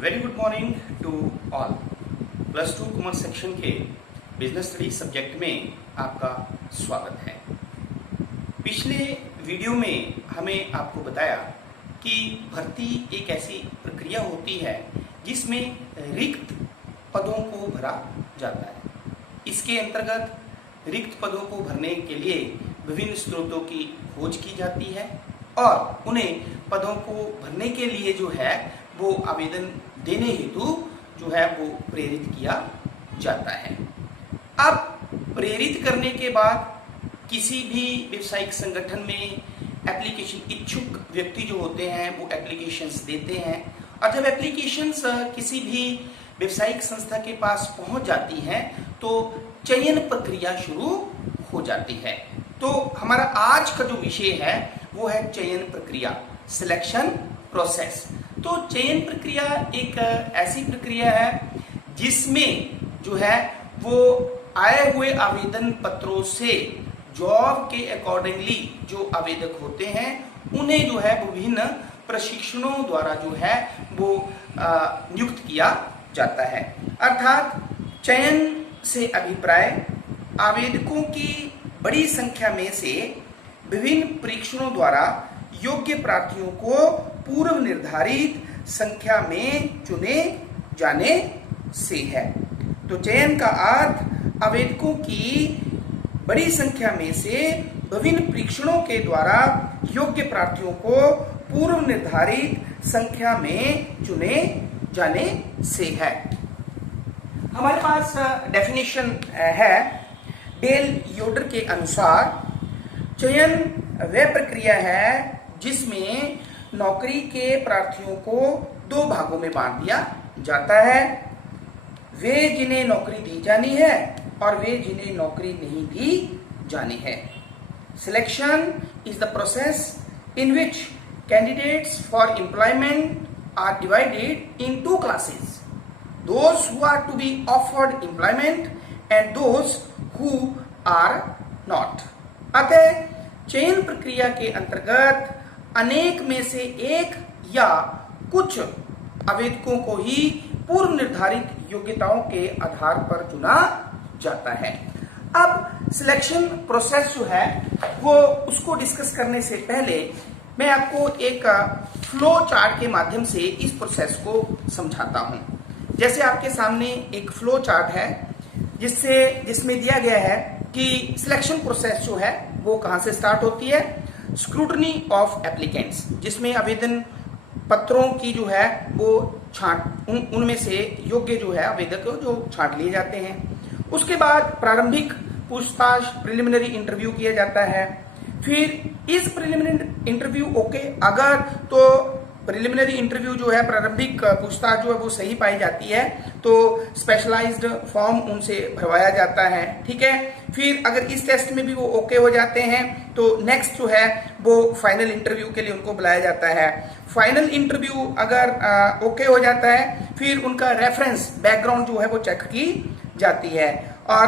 Very good morning to all. Plus two commerce section के business studies subject में आपका स्वागत है। पिछले वीडियो में हमें आपको बताया कि भर्ती एक ऐसी प्रक्रिया होती है जिसमें रिक्त पदों को भरा जाता है। इसके अंतर्गत रिक्त पदों को भरने के लिए विभिन्न स्रोतों की खोज की जाती है और उन्हें पदों को भरने के लिए जो है वो आवेदन देने हेतु जो है वो प्रेरित किया जाता है। अब प्रेरित करने के बाद किसी भी व्यावसायिक संगठन में एप्लीकेशन इच्छुक व्यक्ति जो होते हैं वो एप्लीकेशंस देते हैं और जब एप्लीकेशंस किसी भी व्यावसायिक संस्था के पास पहुंच जाती हैं तो चयन प्रक्रिया शुरू हो जाती है। तो हमारा आज का जो विषय है वो है चयन प्रक्रिया, सिलेक्शन प्रोसेस। तो चयन प्रक्रिया एक ऐसी प्रक्रिया है जिसमें जो है वो आए हुए आवेदन पत्रों से जॉब के अकॉर्डिंगली जो आवेदक होते हैं उन्हें जो है विभिन्न प्रशिक्षणों द्वारा जो है वो नियुक्त किया जाता है। अर्थात चयन से अभिप्राय आवेदकों की बड़ी संख्या में से विभिन्न परीक्षणों द्वारा योग्य प्रार्थियों को पूर्व निर्धारित संख्या में चुने जाने से है। तो चयन का अर्थ आवेदकों की बड़ी संख्या में से विभिन्न परीक्षणों के द्वारा योग्य प्रार्थियों को पूर्व निर्धारित संख्या में चुने जाने से है। हमारे पास डेफिनेशन है डेल योडर के अनुसार चयन वह प्रक्रिया है जिसमें नौकरी के प्रार्थियों को दो भागों में बांट दिया जाता है, वे जिन्हें नौकरी दी जानी है और वे जिन्हें नौकरी नहीं दी जानी है। Selection is the process in which candidates for employment are divided into classes, those who are to be offered employment and those who are not. अतः चयन प्रक्रिया के अंतर्गत अनेक में से एक या कुछ आवेदकों को ही पूर्व निर्धारित योग्यताओं के आधार पर चुना जाता है। अब सिलेक्शन प्रोसेस जो है वो उसको डिस्कस करने से पहले मैं आपको एक फ्लो चार्ट के माध्यम से इस प्रोसेस को समझाता हूं। जैसे आपके सामने एक फ्लो चार्ट है जिसमें दिया गया है कि सिलेक्शन प्रोसेस जो है वो कहां से स्टार्ट होती है। स्क्रूटनी ऑफ एप्लीकेंट्स, जिसमें आवेदन पत्रों की जो है वो उनमें से योग्य जो है आवेदक जो छांट लिए जाते हैं। उसके बाद प्रारंभिक पूछताछ प्रिलिमिनरी इंटरव्यू किया जाता है। फिर इस प्रिलिमिनरी इंटरव्यू ओके अगर तो प्रिलिमिनरी इंटरव्यू जो है प्रारंभिक पूछताछ जो है वो सही पाई जाती है तो स्पेशलाइज्ड फॉर्म उनसे भरवाया जाता है। ठीक है, फिर अगर इस टेस्ट में भी वो ओके हो जाते हैं तो नेक्स्ट जो है वो फाइनल इंटरव्यू के लिए उनको बुलाया जाता है। फाइनल इंटरव्यू अगर ओके हो जाता है फिर उनका रेफरेंस बैकग्राउंड जो है वो चेक की जाती है और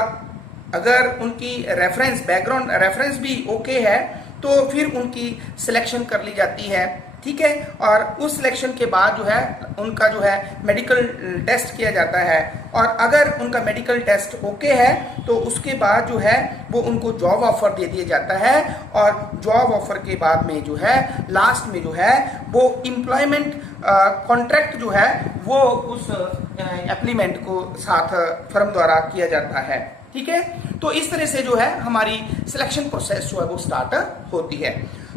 अगर उनकी बैकग्राउंड रेफरेंस भी ओके है तो फिर उनकी सिलेक्शन कर ली जाती है। ठीक है, और उस सिलेक्शन के बाद जो है उनका जो है मेडिकल टेस्ट किया जाता है और अगर उनका मेडिकल टेस्ट ओके है तो उसके बाद जो है वो उनको जॉब ऑफर दे दिया जाता है और जॉब ऑफर के बाद में जो है लास्ट में जो है वो एम्प्लॉयमेंट कॉन्ट्रैक्ट जो है वो उस एप्लीमेंट को साथ फर्म द्वारा किया जाता है। ठीक है, तो इस तरह से जो है हमारी सिलेक्शन प्रोसेस जो है वो स्टार्ट होती है।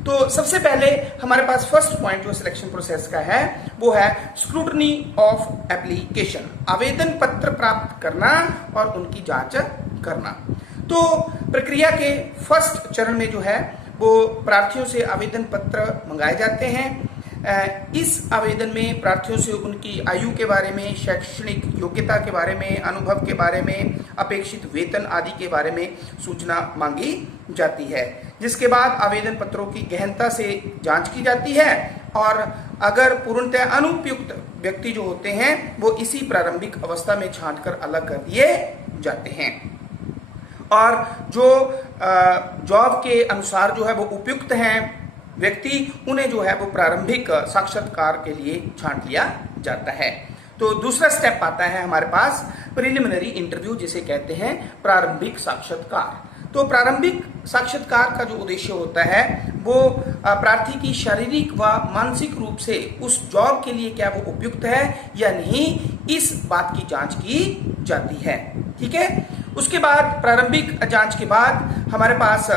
तो सबसे पहले हमारे पास फर्स्ट पॉइंट जो सिलेक्शन प्रोसेस का है वो है स्क्रूटनी ऑफ एप्लीकेशन, आवेदन पत्र प्राप्त करना और उनकी जांच करना। तो प्रक्रिया के फर्स्ट चरण में जो है वो प्रार्थियों से आवेदन पत्र मंगाए जाते हैं। इस आवेदन में प्रार्थियों से उनकी आयु के बारे में, शैक्षणिक योग्यता के बारे में, अनुभव के बारे में, अपेक्षित वेतन आदि के बारे में सूचना मांगी जाती है, जिसके बाद आवेदन पत्रों की गहनता से जांच की जाती है और अगर पूर्णतः अनुपयुक्त व्यक्ति जो होते हैं वो इसी प्रारंभिक अवस्था में छांटकर अलग कर दिए जाते हैं और जो जॉब के अनुसार जो है वो उपयुक्त हैं व्यक्ति उन्हें जो है वो प्रारंभिक साक्षात्कार के लिए छांट लिया जाता है। तो दूसरा स्टेप आता है हमारे पास प्रिलिमिनरी इंटरव्यू, जिसे कहते हैं प्रारंभिक साक्षात्कार। तो प्रारंभिक साक्षात्कार का जो उद्देश्य होता है वो प्रार्थी की शारीरिक व मानसिक रूप से उस जॉब के लिए क्या वो उपयुक्त है या नहीं, इस बात की जांच की जाती है। ठीक है, उसके बाद प्रारंभिक जांच के बाद हमारे पास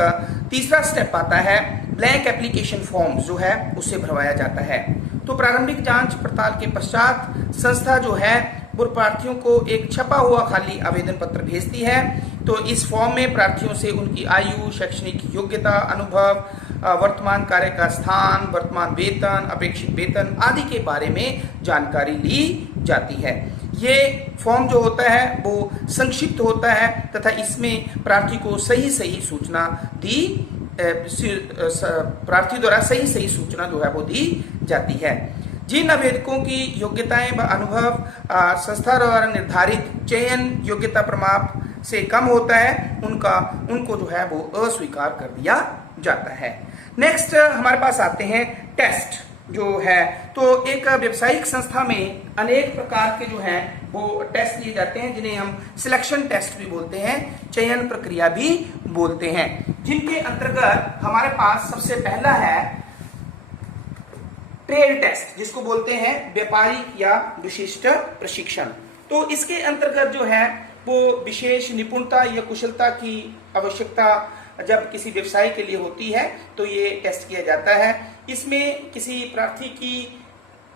तीसरा स्टेप आता है, ब्लैंक एप्लीकेशन फॉर्म जो है उससे भरवाया जाता है। तो प्रारंभिक जांच पड़ताल के पश्चात संस्था जो है वो प्रार्थियों को एक छपा हुआ खाली आवेदन पत्र भेजती है। तो इस फॉर्म में प्रार्थियों से उनकी आयु, शैक्षणिक योग्यता, अनुभव, वर्तमान कार्य का स्थान, वर्तमान वेतन, अपेक्षित वेतन आदि के बारे में जानकारी ली जाती है। ये फॉर्म जो होता है वो संक्षिप्त होता है तथा इसमें प्रार्थी को सही सही सूचना दी प्रार्थी द्वारा सही सही सूचना जो है वो दी जाती है। जिन आवेदकों की योग्यताएं व अनुभव संस्था द्वारा निर्धारित चयन योग्यता प्रमाण से कम होता है उनको जो है वो अस्वीकार कर दिया जाता है। नेक्स्ट हमारे पास आते हैं टेस्ट जो है। तो एक व्यावसायिक संस्था में अनेक प्रकार के जो हैं वो टेस्ट लिए जाते हैं, जिन्हें हम सिलेक्शन टेस्ट भी बोलते हैं, चयन प्रक्रिया भी बोलते हैं, जिनके अंतर्गत हमारे पास सबसे पहला है ट्रेड टेस्ट, जिसको बोलते हैं व्यापारिक या विशिष्ट प्रशिक्षण। तो इसके अंतर्गत जो है वो विशेष निपुणता या कुशलता की आवश्यकता जब किसी व्यवसाय के लिए होती है तो ये टेस्ट किया जाता है। इसमें किसी प्रार्थी की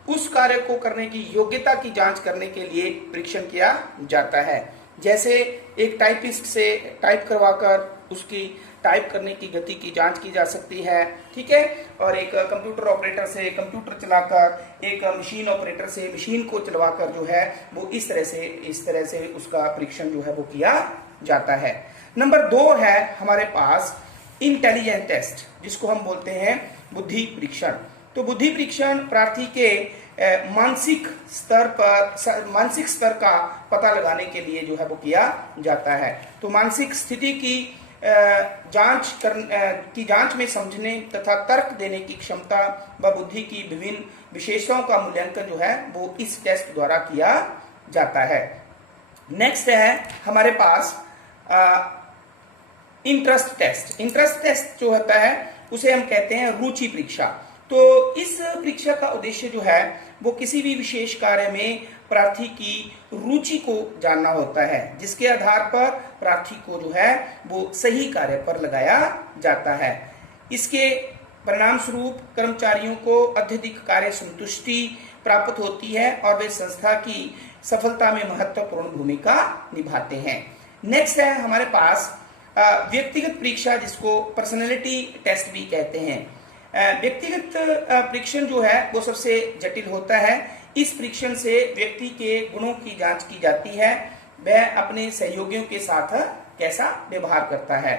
उस कार्य को करने की योग्यता की जांच करने के लिए परीक्षण किया जाता है। जैसे एक टाइपिस्ट से टाइप करवाकर उसकी टाइप करने की गति की जांच की जा सकती है। ठीक है, और एक कंप्यूटर ऑपरेटर से कंप्यूटर चलाकर, एक मशीन ऑपरेटर से मशीन को चलवाकर जो है वो इस तरह से उसका परीक्षण जो है वो किया जाता है। नंबर 2 है हमारे पास इंटेलिजेंस टेस्ट, जिसको हम बोलते हैं बुद्धि परीक्षण। तो बुद्धि परीक्षण प्रार्थी के मानसिक स्तर का पता लगाने के लिए जो है वो किया जाता है। तो मानसिक स्थिति की जांच में समझने तथा तर्क देने की क्षमता व बुद्धि की विभिन्न विशेषताओं का मूल्यांकन जो है वो इस टेस्ट द्वारा किया जाता है। नेक्स्ट है हमारे पास इंटरेस्ट टेस्ट। इंटरेस्ट टेस्ट जो होता है उसे हम कहते हैं रुचि परीक्षा। तो इस परीक्षा का उद्देश्य जो है वो किसी भी विशेष कार्य में प्रार्थी की रुचि को जानना होता है, जिसके आधार पर प्रार्थी को जो है वो सही कार्य पर लगाया जाता है। इसके परिणाम स्वरूप कर्मचारियों को अत्यधिक कार्य संतुष्टि प्राप्त होती है और वे संस्था की सफलता में महत्वपूर्ण भूमिका निभाते हैं। नेक्स्ट है हमारे पास व्यक्तिगत परीक्षा, जिसको पर्सनैलिटी टेस्ट भी कहते हैं। व्यक्तिगत परीक्षण जो है वो सबसे जटिल होता है। इस परीक्षण से व्यक्ति के गुणों की जांच की जाती है, वह अपने सहयोगियों के साथ कैसा व्यवहार करता है,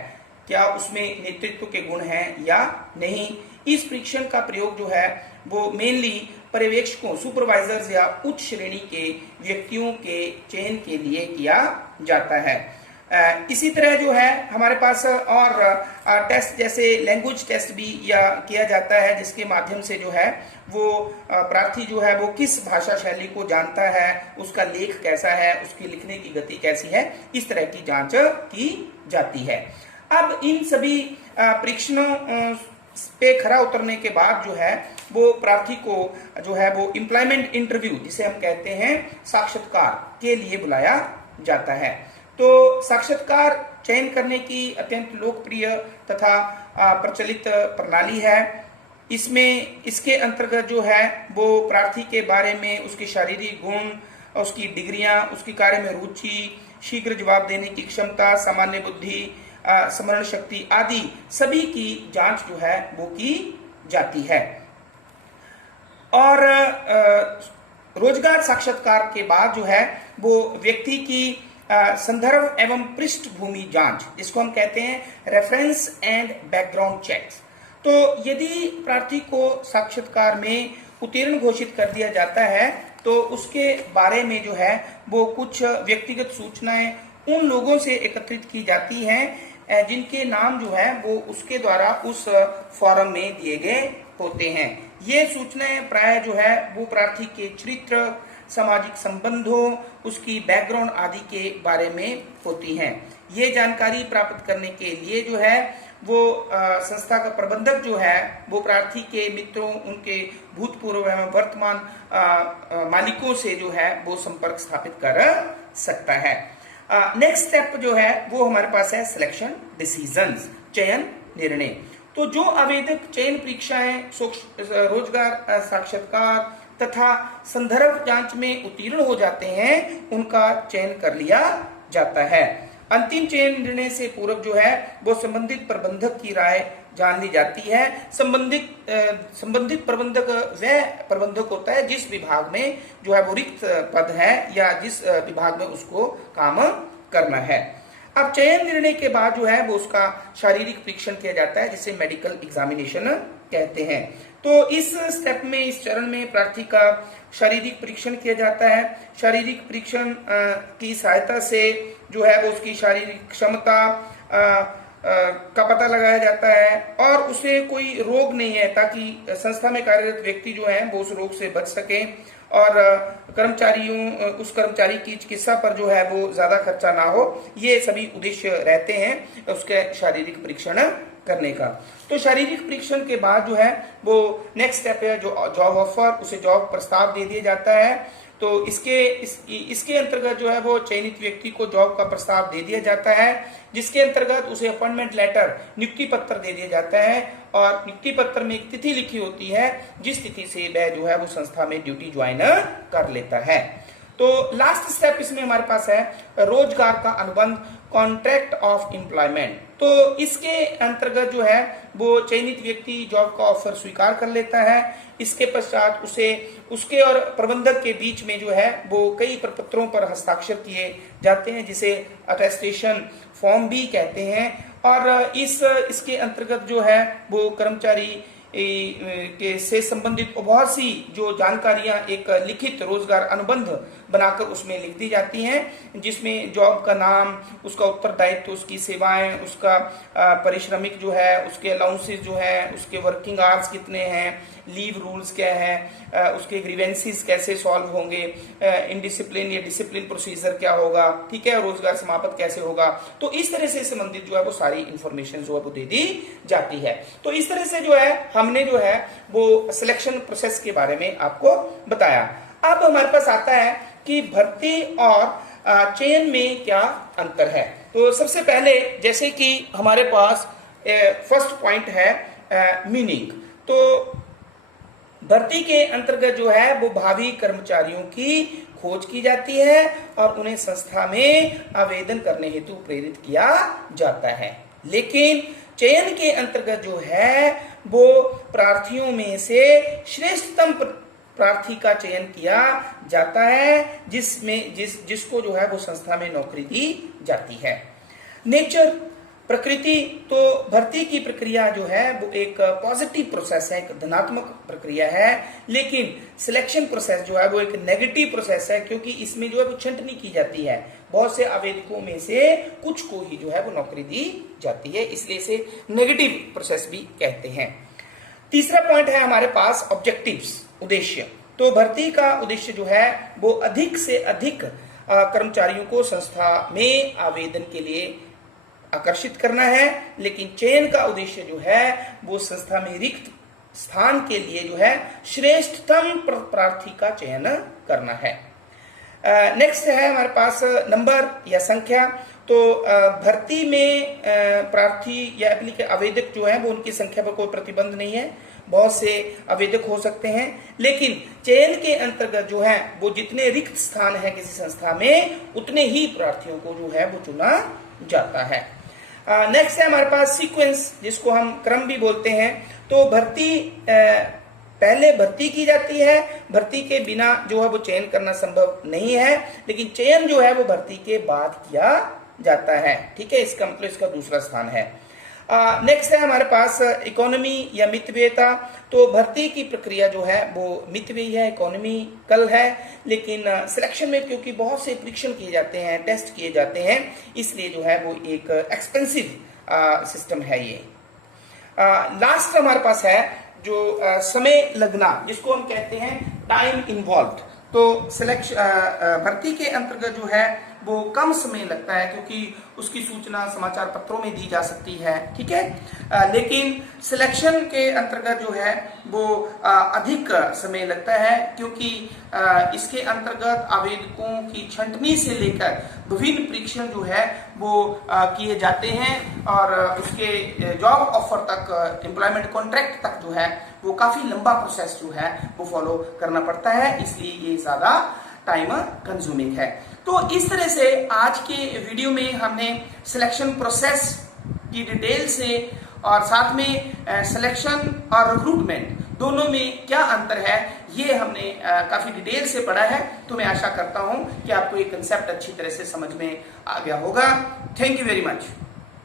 क्या उसमें नेतृत्व के गुण हैं या नहीं। इस परीक्षण का प्रयोग जो है वो मेनली पर्यवेक्षकों, सुपरवाइजर्स या उच्च श्रेणी के व्यक्तियों के चयन के लिए किया जाता है। इसी तरह जो है हमारे पास और टेस्ट जैसे लैंग्वेज टेस्ट भी किया जाता है, जिसके माध्यम से जो है वो प्रार्थी जो है वो किस भाषा शैली को जानता है, उसका लेख कैसा है, उसकी लिखने की गति कैसी है, इस तरह की जांच की जाती है। अब इन सभी परीक्षणों पे खरा उतरने के बाद जो है वो प्रार्थी को जो है वो एम्प्लॉयमेंट इंटरव्यू, जिसे हम कहते हैं साक्षात्कार, के लिए बुलाया जाता है। तो साक्षात्कार चयन करने की अत्यंत लोकप्रिय तथा प्रचलित प्रणाली है। इसके अंतर्गत जो है वो प्रार्थी के बारे में उसके शारीरिक गुण, उसकी डिग्रियां, उसकी कार्य में रुचि, शीघ्र जवाब देने की क्षमता, सामान्य बुद्धि, स्मरण शक्ति आदि सभी की जांच जो है वो की जाती है। और रोजगार साक्षात्कार के बाद जो है वो व्यक्ति की संदर्भ एवं पृष्ठभूमि जांच, जिसको हम कहते हैं रेफरेंस एंड बैकग्राउंड चेक्स। तो यदि प्रार्थी को साक्षात्कार में उत्तीर्ण घोषित कर दिया जाता है तो उसके बारे में जो है वो कुछ व्यक्तिगत सूचनाएं उन लोगों से एकत्रित की जाती हैं जिनके नाम जो है वो उसके द्वारा उस फॉरम में दिए गए होते हैं। ये सूचनाएं प्राय जो है वो प्रार्थी के चरित्र, सामाजिक संबंधों, उसकी बैकग्राउंड आदि के बारे में होती हैं। ये जानकारी प्राप्त करने के लिए जो है वो संस्था का प्रबंधक जो है वो प्रार्थी के मित्रों, उनके भूतपूर्व एवं वर्तमान मालिकों से जो है वो संपर्क स्थापित कर सकता है। नेक्स्ट स्टेप जो है वो हमारे पास है सिलेक्शन डिसीजंस, चयन निर्णय। तो जो आवेदक चयन परीक्षाएं, रोजगार साक्षात्कार तथा संदर्भ जांच में उत्तीर्ण हो जाते हैं, उनका चयन कर लिया जाता है। अंतिम चयन निर्णय से पूर्व जो है वो संबंधित प्रबंधक की राय जान ली जाती है। संबंधित प्रबंधक वह प्रबंधक होता है जिस विभाग में जो है वो रिक्त पद है या जिस विभाग में उसको काम करना है। अब चयन निर्णय के बाद जो है वो उसका शारीरिक परीक्षण किया जाता है, जिसे मेडिकल एग्जामिनेशन कहते हैं। तो इस स्टेप में, इस चरण में प्रार्थी का शारीरिक परीक्षण किया जाता है। शारीरिक परीक्षण की सहायता से जो है वो उसकी शारीरिक क्षमता का पता लगाया जाता है और उसे कोई रोग नहीं है, ताकि संस्था में कार्यरत व्यक्ति जो है वो उस रोग से बच सके और उस कर्मचारी की चिकित्सा पर जो है वो ज्यादा खर्चा ना हो। ये सभी उद्देश्य रहते हैं उसके शारीरिक परीक्षण करने का। तो शारीरिक परीक्षण के बाद जो है वो नेक्स्ट स्टेप है जो जॉब ऑफर, उसे जॉब प्रस्ताव दे दिया जाता है। तो इसके अंतर्गत जो है वो चयनित व्यक्ति को जॉब का प्रस्ताव दे दिया जाता है, जिसके अंतर्गत उसे अपॉइंटमेंट लेटर, नियुक्ति पत्र दे दिया जाता है और नियुक्ति पत्र में एक तिथि लिखी होती है जिस तिथि से वह जो है वो संस्था में ड्यूटी ज्वाइन कर लेता है। तो लास्ट स्टेप इसमें हमारे पास है रोजगार का अनुबंध, कॉन्ट्रैक्ट ऑफ एम्प्लॉयमेंट। तो इसके अंतर्गत जो है वो चयनित व्यक्ति जॉब का ऑफर स्वीकार कर लेता है। इसके पश्चात उसके और प्रबंधक के बीच में जो है वो कई प्रपत्रों पर हस्ताक्षर किए जाते हैं, जिसे अटेस्टेशन फॉर्म भी कहते हैं। और इसके अंतर्गत जो है वो कर्मचारी के से संबंधित बहुत सी जो जानकारियां एक लिखित रोजगार अनुबंध बनाकर उसमें लिख दी जाती हैं, जिसमें जॉब का नाम, उसका उत्तरदायित्व, उसकी सेवाएं, उसका पारिश्रमिक जो है, उसके अलाउंसेस जो है, उसके वर्किंग आवर्स कितने हैं, लीव रूल्स क्या है, उसके ग्रीवेंसेस कैसे सॉल्व होंगे, इनडिसिप्लिन या डिसिप्लिन प्रोसीजर क्या होगा, ठीक है, रोजगार समाप्त कैसे होगा। तो इस तरह से संबंधित जो है वो सारी इंफॉर्मेशन जो है वो दे दी जाती है। तो इस तरह से जो है हमने जो है वो सिलेक्शन प्रोसेस के बारे में आपको बताया। अब हमारे पास आता है कि भर्ती और चयन में क्या अंतर है। तो सबसे पहले जैसे कि हमारे पास फर्स्ट पॉइंट है मीनिंग। तो भर्ती के अंतर्गत जो है वो भावी कर्मचारियों की खोज की जाती है और उन्हें संस्था में आवेदन करने हेतु प्रेरित किया जाता है। लेकिन चयन के अंतर्गत जो है वो प्रार्थियों में से श्रेष्ठतम प्रार्थी का चयन किया जाता है, जिसको जो है वो संस्था में नौकरी दी जाती है। नेचर, प्रकृति। तो भर्ती की प्रक्रिया जो है वो एक पॉजिटिव प्रोसेस है, एक धनात्मक प्रक्रिया है। लेकिन सिलेक्शन प्रोसेस जो है वो एक नेगेटिव प्रोसेस है, क्योंकि इसमें जो है वो छंटनी की जाती है। बहुत से आवेदकों में से कुछ को ही जो है वो नौकरी दी जाती है, इसलिए इसे नेगेटिव प्रोसेस भी कहते हैं। तीसरा पॉइंट है हमारे पास ऑब्जेक्टिव्स, उद्देश्य। तो भर्ती का उद्देश्य जो है वो अधिक से अधिक कर्मचारियों को संस्था में आवेदन के लिए आकर्षित करना है। लेकिन चयन का उद्देश्य जो है वो संस्था में रिक्त स्थान के लिए जो है श्रेष्ठतम प्रार्थी का चयन करना है। नेक्स्ट है हमारे पास नंबर या संख्या। तो भर्ती में प्रार्थी या एप्लीकेंट आवेदक जो है वो उनकी संख्या पर कोई प्रतिबंध नहीं है, बहुत से आवेदक हो सकते हैं। लेकिन चयन के अंतर्गत जो है वो जितने रिक्त स्थान है किसी संस्था में, उतने ही प्रार्थियों को जो है वो चुना जाता है। नेक्स्ट है हमारे पास सीक्वेंस, जिसको हम क्रम भी बोलते हैं। तो भर्ती पहले भर्ती की जाती है, भर्ती के बिना जो है वो चयन करना संभव नहीं है, लेकिन चयन जो है वो भर्ती के बाद किया जाता है। ठीक है, इसका मतलब इसका दूसरा स्थान है। नेक्स्ट है हमारे पास इकोनॉमी या मितव्ययता। तो भर्ती की प्रक्रिया जो है वो मितव्ययी है, इकोनॉमिकल है। लेकिन सिलेक्शन में क्योंकि बहुत से परीक्षण किए जाते हैं, टेस्ट किए जाते हैं, इसलिए जो है वो एक एक्सपेंसिव सिस्टम है ये। लास्ट हमारे पास है जो समय लगना, जिसको हम कहते हैं टाइम इन्वॉल्व। तो भर्ती के अंतर्गत जो है वो कम समय लगता है, क्योंकि उसकी सूचना समाचार पत्रों में दी जा सकती है, ठीक है। लेकिन सिलेक्शन के अंतर्गत जो है वो अधिक समय लगता है, क्योंकि इसके अंतर्गत आवेदकों की छंटनी से लेकर विभिन्न परीक्षण जो है वो किए जाते हैं, और उसके जॉब ऑफर तक, एम्प्लॉयमेंट कॉन्ट्रैक्ट तक जो है वो काफी लंबा प्रोसेस जो है वो फॉलो करना पड़ता है, इसलिए ये ज्यादा टाइम कंज्यूमिंग है। तो इस तरह से आज के वीडियो में हमने सिलेक्शन प्रोसेस की डिटेल से, और साथ में सिलेक्शन और रिक्रूटमेंट दोनों में क्या अंतर है, ये हमने काफी डिटेल से पढ़ा है। तो मैं आशा करता हूं कि आपको ये कंसेप्ट अच्छी तरह से समझ में आ गया होगा। Thank you very much.